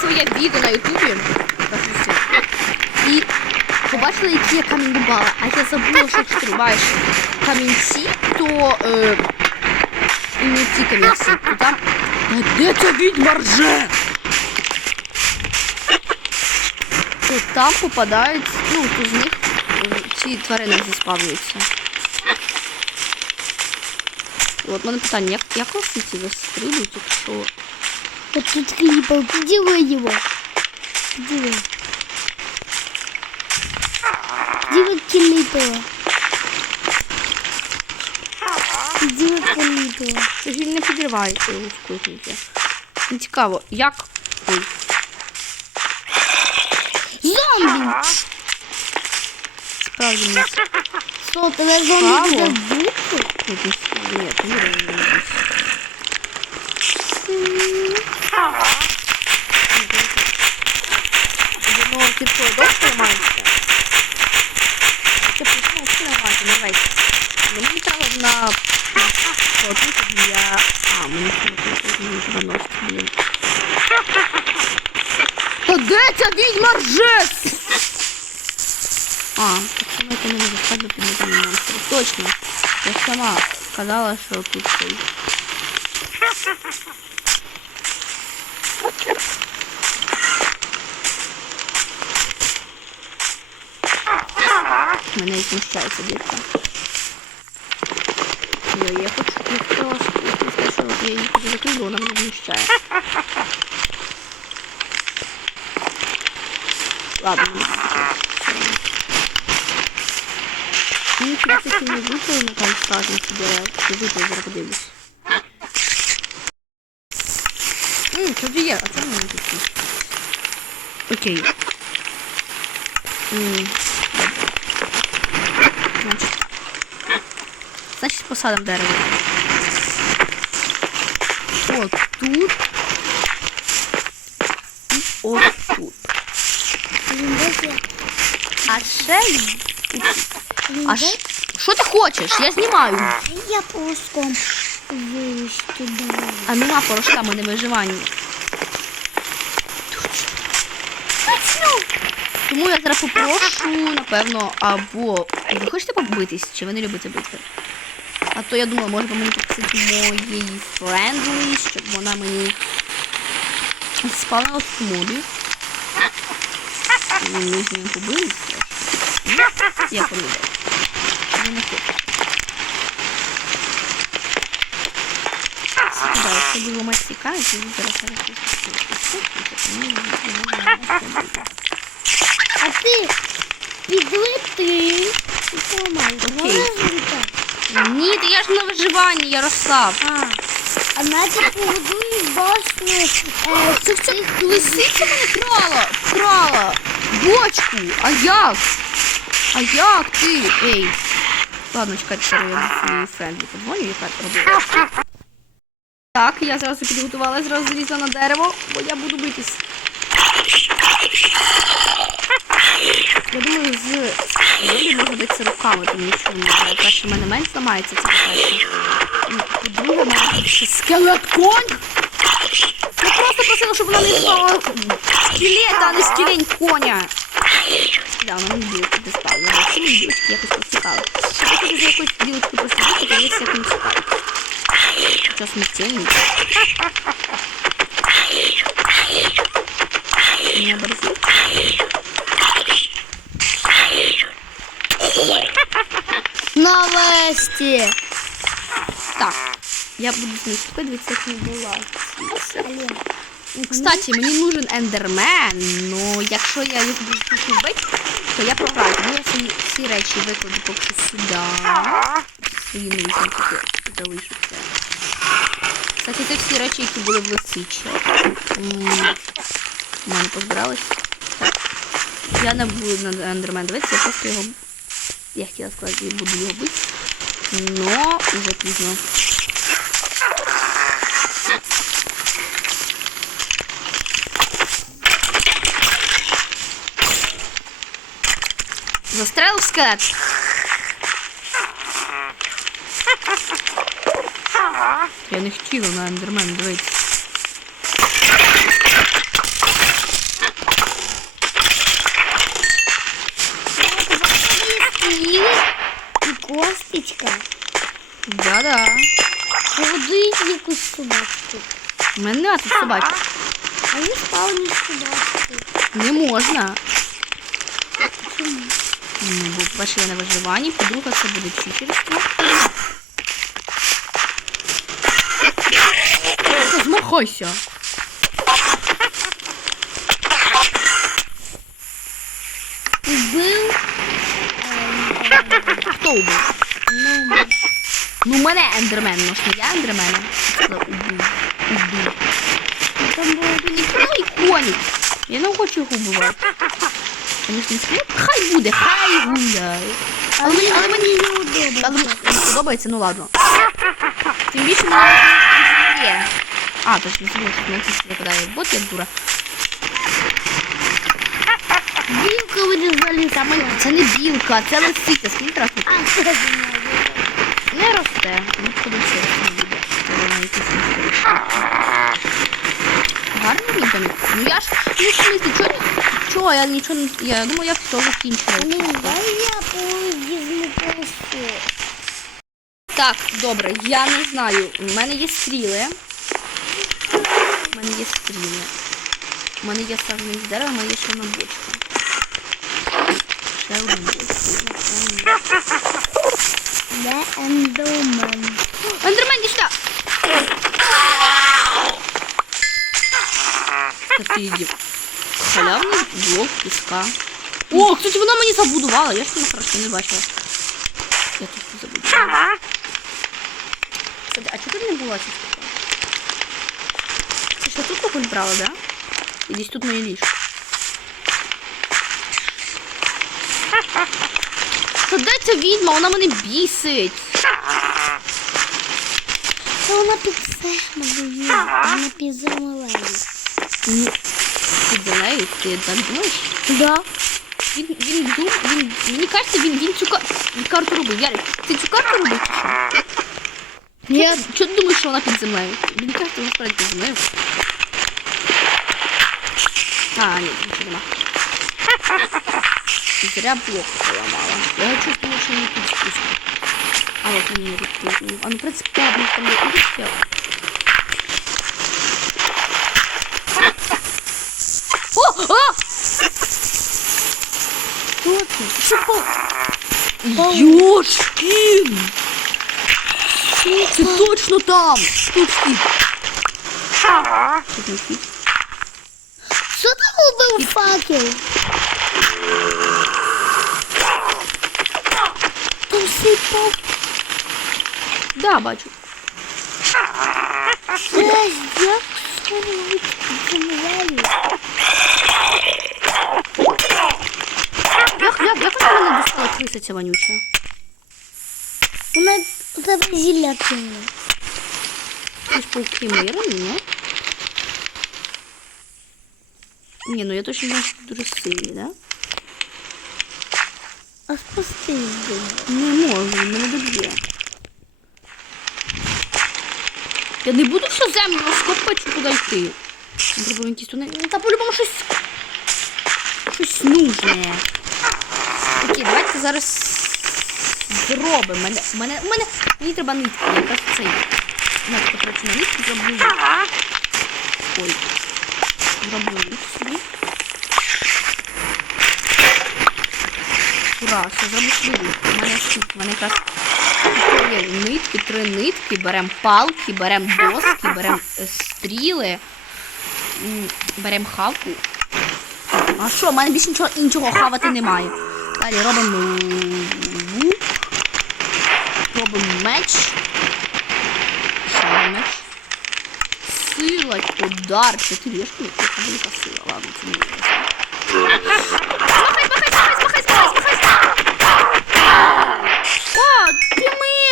своє відео на ютубі. І побачили, які я камінь рубала. А я забула, що ти рубаєш камінці, то е, і не ті камінці. То там. А де ця відьма рже? То там попадають, ну, то з них ці тварини заспавнюються. От мене питання, як, як вас ці вистрілюють, якщо. Вот тут клипа, делай его. Делай. Делай клипа. Делай клипа. Щось він не підривається його вкусненьке. Ну, Цікаво, як. Ой, Зомби! справді не Что, тогда зомби Право. тебя бьют? якийсь. Ні, це реально якийсь. Воно кілько довше мається. Це почне нормально, не весь. Мені треба на один тоді я... А, мені треба на носити, блін. Та де ця відьма рже? А, так само це не може сходити на. Точно. Я сама сказала, що тут цей. Мене і смущає ця дірка. Ну, я хочу, я хотіла сказати, що я її хочу закрити, вона мене смущає. Ладно. Мені 30 не випали на там скажем собираю. Випали, зараз подивлюсь. Ммм, тут є, а це не тут. Окей. Добре. Значить. Значить, посадимо дерево. От тут. І от тут. А ще А ш- що ти хочеш? Я знімаю. Я полоском вывез туда. А нема порошка, ми не виживання. Тому я зараз попрошу, напевно, або ви хочете побитись, чи ви не любите битви? А то я думаю, може мені попросити моєї френдлі, щоб вона мені спала з мобів. І Ми з ним побились вони йде? Ви не хочете. Да, якщо було цікавить, то зараз А ти. Окей. Ні, та я ж на виживанні, Ярослав. А, а Надя побудує башню. Е, Це все лисиця мене крала, вкрала бочку. А як? А як ти? Ей. Ладно, чекайте, що я своєї френдлі подзвоню, яка робила. Так, я зразу підготувала, зразу залізла на дерево, бо я буду битись. Я думаю, з зомбі можна битися руками, тому що ну, перше, в мене менш ламається це. І По-друге, мене скелет конь. Я просто просила, щоб вона не стала скелета, а не скелень коня. Да, вона мені білочки доставила. Всі мої білочки якось поцікали. Я хочу за якусь білочку посидіти, подивитися, як він цікавий. Хоча смертельний. Не оборзи. Новости. Так, я буду з ним штукою як не була. Кстати, мені нужен ендермен, но якщо я його буду тут вбити, то я програю. Я свої всі речі викладу поки сюди. Свої нужні такі залишаться. Кстати, це всі речі, які були в лисичі. У мене позбирались. Я не буду на ендермен дивитися, я просто його. Я хотіла сказати, я буду його бити. Но уже пізно. Застрелив скелет. Я не хотіла на ендермен дивитися. Собачка. Да-да. Погодують якусь собачку. У мене нема тут собачок. А є спавні собачки. Не можна. Чому? Ну, бо я на виживанні, по-друге, це буде читерство. Змахайся. Убив. Хто убив? Ну, Ну, мене ендермен, може не я ендермена. Сказав, убив. Убив. там було Ну і коник. Я не хочу. Звісно, скріп. Хай буде, хай гуляє. Але мені, але мені не удобно. але мені не подобається, ну ладно. Тим більше мені не є. А, точно, собі на якийсь випадає. От я дура. Білка вирізали Та мені, це не білка, це лисиця. Скільки раз А, це знаю. Не росте. Ну, буде. Це вона. Гарний мій. Ну я ж, ну смысле, чого, чого, я нічого не, я думаю, я все закінчила. Блін, дай я візьму просто. Так, добре, я не знаю. У мене є стріли. У мене є стріли. У мене є сажений з дерева, у мене є ще одна бочка. Ще одна бочка. Де ендомен? Андермен, іди сюди! Та ти йди. Халявний блок піска. О, кстати, вона мені забудувала. Я ж не хорошо не бачила. Я тут забудувала. Кстати, а чого тут не була ця штука? Це що тут вогонь брала, да? І десь тут моє ліжко. Та де ця відьма? Вона мене бісить. Та вона під землею. Вона під землею. Ну, під землею, ти так думаєш? Да. Він, він, дум, він, мені кажеться, він, він цю ка- карту робив. Ярик, ти цю карту робив? Ні. Чого ти думаєш, що вона під землею? Мені кажеться, вона справді під землею. А, ні, нічого нема. Зря блок поламала. Я хочу, тому що не під спуску. А от мені відкрив. А ну, в принципі, я б там не успів. О! О! Хто це? Це по... Ёшкин! Це точно там! Тут світ. Тут не світ. Що там убив факел? Там сипав. Да, бачу. Як землею. Як, як, як вона мене достала криса ця вонюча? Вона у тебе зілля кинула. Ти ж пауки мирні, ні? Ні, ну я точно знаю, що дуже сильні, да? А спасти. Не можу, мене доб'є. Я не буду всю землю розкопувати, щоб туди йти. Треба якісь тунелі. Ну, Та по-любому щось. Щось нужне. Окей, давайте зараз зробимо. Мене, мене, мене, мені треба нитки. Якраз цей. Надо потрачу на нитки, зроблю. Ой. Зроблю нитки собі. Ура, все, зроблю собі. У мене скільки? У мене є нитки, три нитки, беремо палки, беремо доски, беремо е, стріли, беремо хавку. А що, в мене більше нічого іншого хавати немає. Далі робимо лук, робимо меч. Меч. Сила, удар, чотири. Велика сила. Ладно, це не велика сила.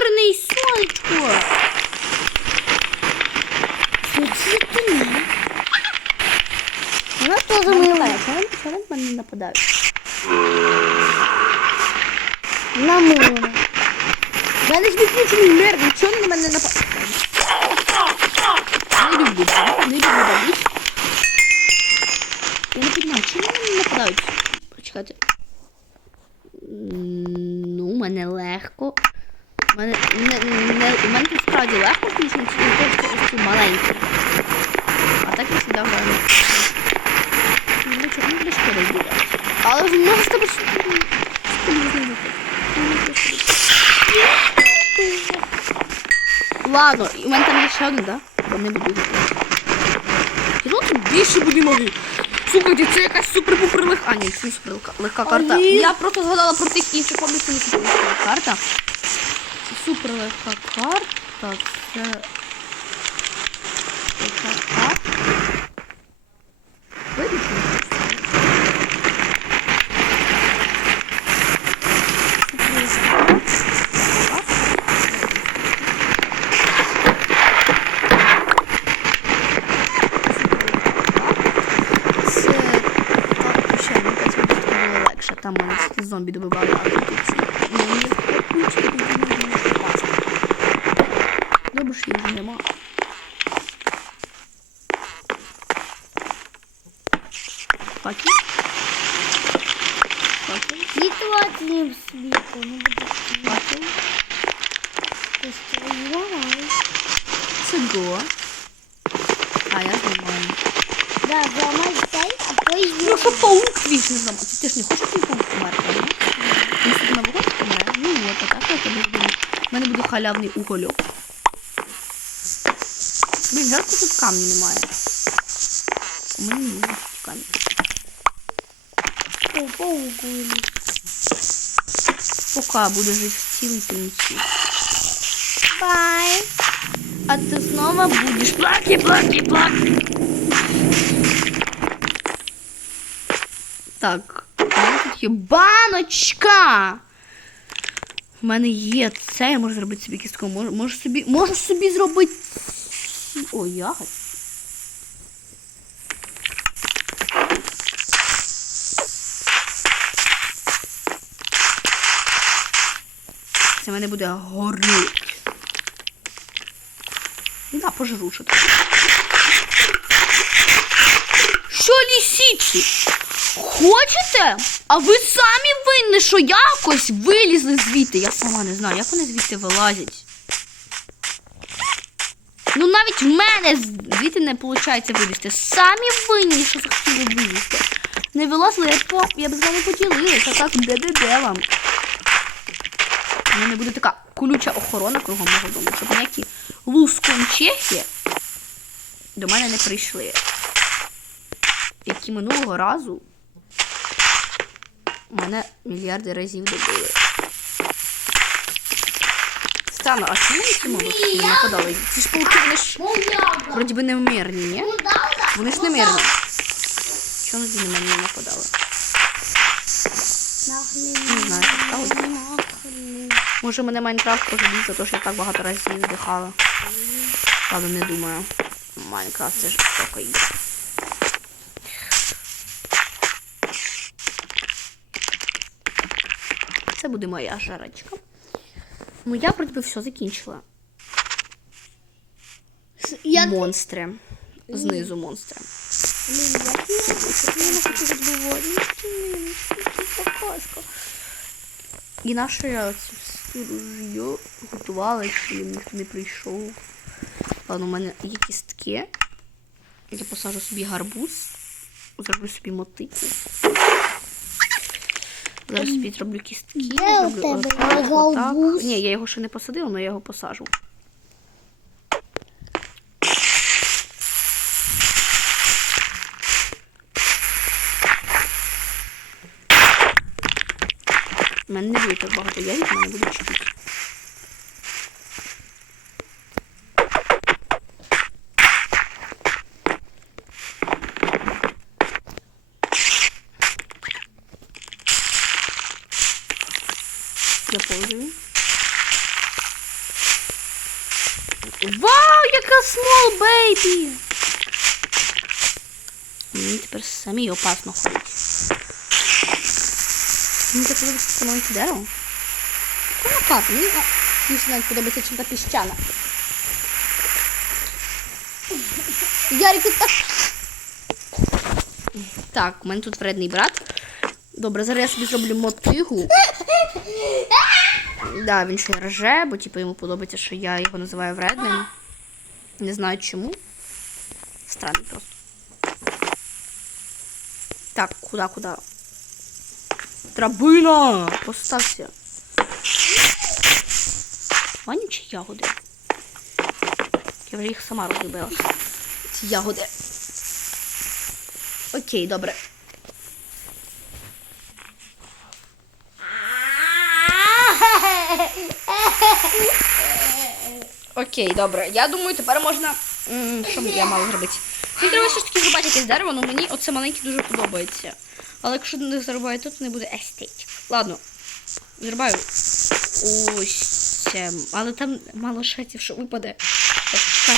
Мирний, сонечко. Вона теж мила. Чого на мене не нападають? Намилена. В мене ж відключений мир, чого на мене не нападають? Не люблю не люблю бабусь. Я не розумію, чому на мене нападають? Почекайте. Ну, мене легко. У мене, не, не, мене тут справді легко що ось ці маленькі. А так я завжди граю. Ну, чого не будеш перебігати? Але в з тебе? Ладно, у мене там є ще один, да? Бо не буду. І тут більше буде моги. Слухайте, це якась супер-пупер легка. А, ні, це не супер легка, карта. Я просто згадала про тих інших не супер карта. Супер легка карта. Це. Це карта. Вирішили. Це так, ще мені кажуть, що було легше. Там мене тільки зомбі добивали, а тут ці мені кучки тут не можна попасти. Добре, що їх вже нема. Факи. Факи. Світло одним світлом. Ну, пострілювай. Це го. А, я знімаю. Да, зламай цей, а потім... Ну що паук твій не зламати? Ти ж не хочеш твій паук померти, ні? Він собі на вогонь? Ну от, а так тебе зроблю. У мене буде халявний угольок. Блін, жалко тут камні немає. У мене не пауку. Пока буде жити в цілій темноті. Бай. А ти знову будеш плаки, плаки, плаки. Так, тут є баночка. У мене є це, я можу зробити собі кістку. Можу, можу собі, можу собі зробити. О, ягодь. Мене буде горить. Да, пожру що таке. Що лісічі? Хочете? А ви самі винні, що якось вилізли звідти. Я сама не знаю, як вони звідти вилазять. Ну навіть в мене звідти не виходить вилізти. Самі винні, що захотіли вилізти. Не вилазили, я б, я б з вами поділилася. Так, де-де-де вам. У мене буде така колюча охорона кругом мого дому, щоб ніякі лускунчехи до мене не прийшли. Які минулого разу мене мільярди разів добили. Странно, а чому ці молодці не нападали? Ці ж пауки, вони ж вроді би не вмирні, ні? Вони ж не мирні. Чому вони на мене не нападали? Не знаю, що сталося. Може мене Майнкрафт проживіть за те, що я так багато разів вдихала. Правда, не думаю. Майнкрафт це ж є. Це буде моя жарочка. Ну, я, вроді все закінчила. Як Монстри. Знизу монстри. І наше я всю ружьо ніхто не прийшов. Ладно, у мене є кістки. Я посажу собі гарбуз. Зроблю собі мотику. Зараз собі зроблю кістки. Де у зроблю тебе отак, є отак. гарбуз? Ні, я його ще не посадила, але я його посажу. У мене не буде багато у мене буде чуть-чуть. Я. Вау, яка смол бейбі! Мені тепер самі опасно ходить. Мені так подобається становиться дерево. Ну так, мені більше навіть подобається, чим та піщана. Ярику так. Так, у мене тут вредний брат. Добре, зараз я собі зроблю мотигу. Да, він ще рже, бо типу йому подобається, що я його називаю вредним. Не знаю чому. Странно просто. Так, куда, куда? Драбина! Постався. Ваню чи ягоди? Я вже їх сама розробила. Ці ягоди. Окей, добре. Окей, добре. Я думаю, тепер можна. Що я мала зробити? Мені треба все ж таки зрубати якесь дерево, але мені оце маленьке дуже подобається. Але якщо не зрубаю тут, не буде естетик. Ладно. Зрубаю. Ось це. Але там мало шансів, що випаде ще-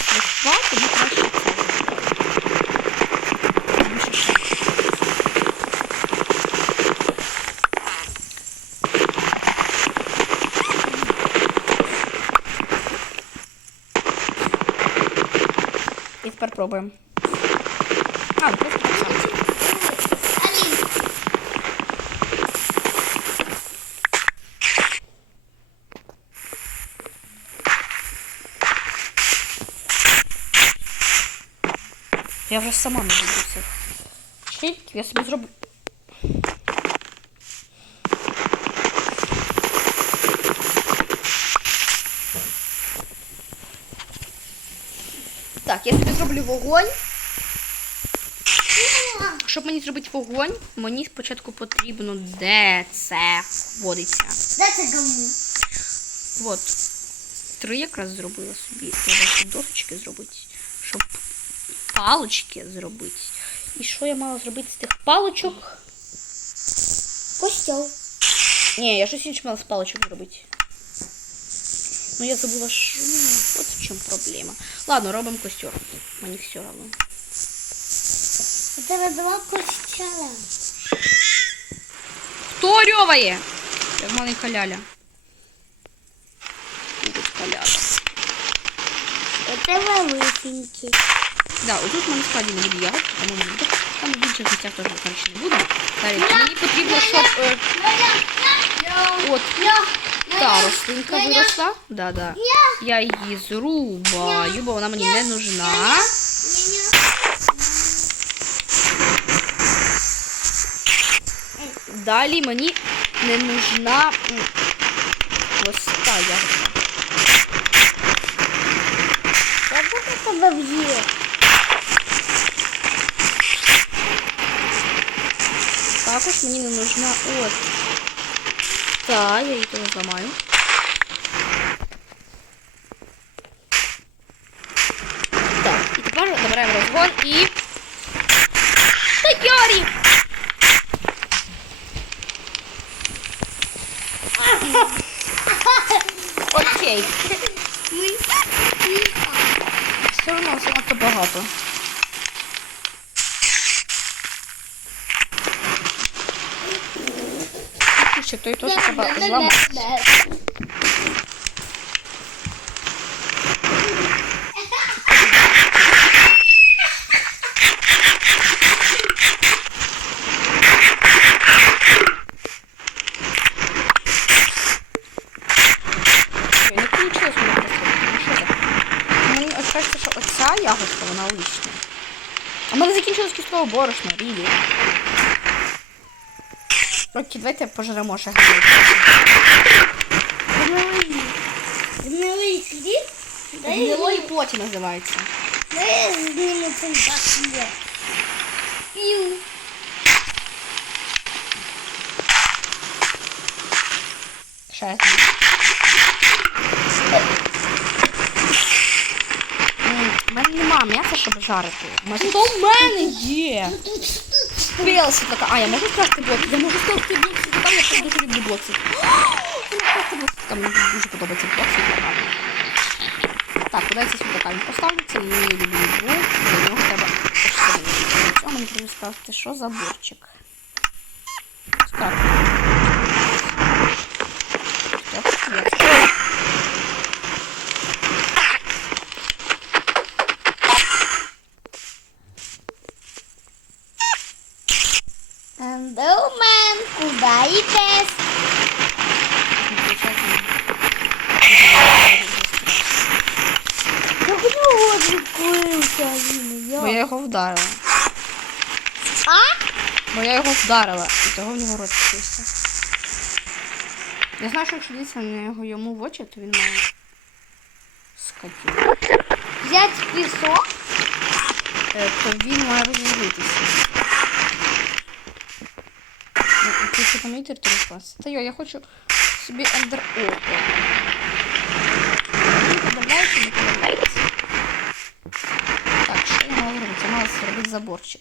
І тепер пробуємо. А, просто так само. Я вже сама не буду цих шліпків, я собі зроблю. Так, я собі зроблю вогонь. Щоб мені зробити вогонь, мені спочатку потрібно, де це водиться. де це гаму? От. Три якраз зробила собі. Треба ще досочки зробити, щоб палочки зробити. І що я мала зробити з тих палочок? Костьол. Ні, я щось інше мала з палочок зробити. Ну я забула, що ну, от в чому проблема. Ладно, робимо костер. Мені все одно. У тебе два костяла. Хто рьоває? Як маленька ляля. Маленька ляля. У тебе лисенькі. Да, отут в мене складі не буде ягод, тому не буде. Там в інших місцях теж коротше не буде. Далі мені потрібно, щоб е, от та рослинка виросла. Да, да. Я її зрубаю, бо вона мені не нужна. Далі мені не нужна ось та ягодка. Я буду тебе. Також мені не нужна от. Та, я її теж зламаю. Так, і тепер набираємо розгон і. Та Ярі! Окей. Все одно занадто багато. Ще той теж треба зламати. Ой, Не получилось мені просто. Ну що це? Мені ось кажеться, що оця ягодка, вона лишня. А в мене закінчилось кісткове борошно, рілі. Окей, давайте пожремо ще. Гнилий. Гнилий хліб? Гнилої плоті називається. Дай зніму цей бахлє. Пів. Ще один. У мене нема м'яса, щоб жарити. В мене є. Пилася така. А, я можу скласти блоки? Я можу скласти блоки. Там я прям дуже люблю блоки. Я можу скласти блоки. Там мені дуже подобається блоки. Так, куди я це сюди камінь поставлю? Це я люблю блок. До нього треба посередині. Для цього мені треба сказати, що за борчик. Так. Вдарила, і того в нього рот вкрився. Я знаю, що якщо дивитися на його йому в очі, то він має скатів. Взять пісок? Е, то він має розлютитися. Ну, Ти що там ітер? Та йо, я хочу собі ендер око. Так, що я мала робити? Я мала зробити заборчик.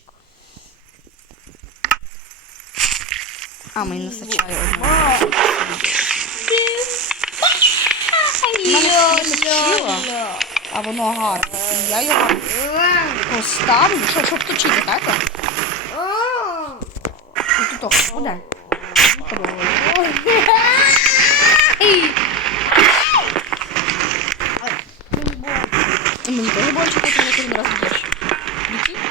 А, мені не вистачає одного. Йо-йо-йо. А воно гарне. І я його поставлю. Що, щоб точити, так? Тут то, буде. Мені теж більше потім не один раз більше. Прикинь?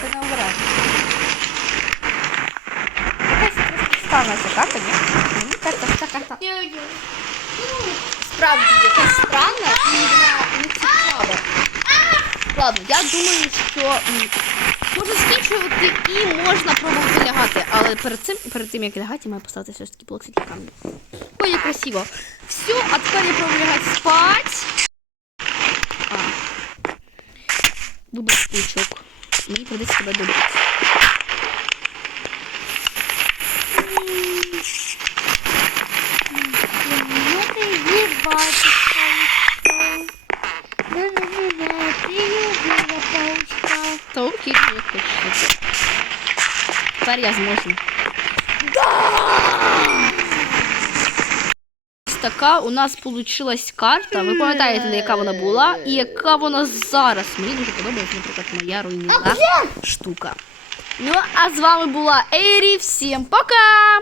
Це не обирає. Якась странна ця карта, ні? Мені карта, ця карта справді якась странна і вона не цікава. Ладно, я думаю, що м, можна закінчувати і можна пробувати лягати, але перед цим, перед тим як лягати, маю поставити все ж таки блок світла. Ой, як красиво. Все, а тепер я пробую лягати спать. А. Дубль пучок. Мені придеться тебе добити. Тепер я зможу. Ось така у нас получилась карта. Ви пам'ятаєте, яка вона була і яка вона зараз. Мені дуже подобається, наприклад, моя руйнівна штука. Ну, а з вами була Ейрі. Всім пока!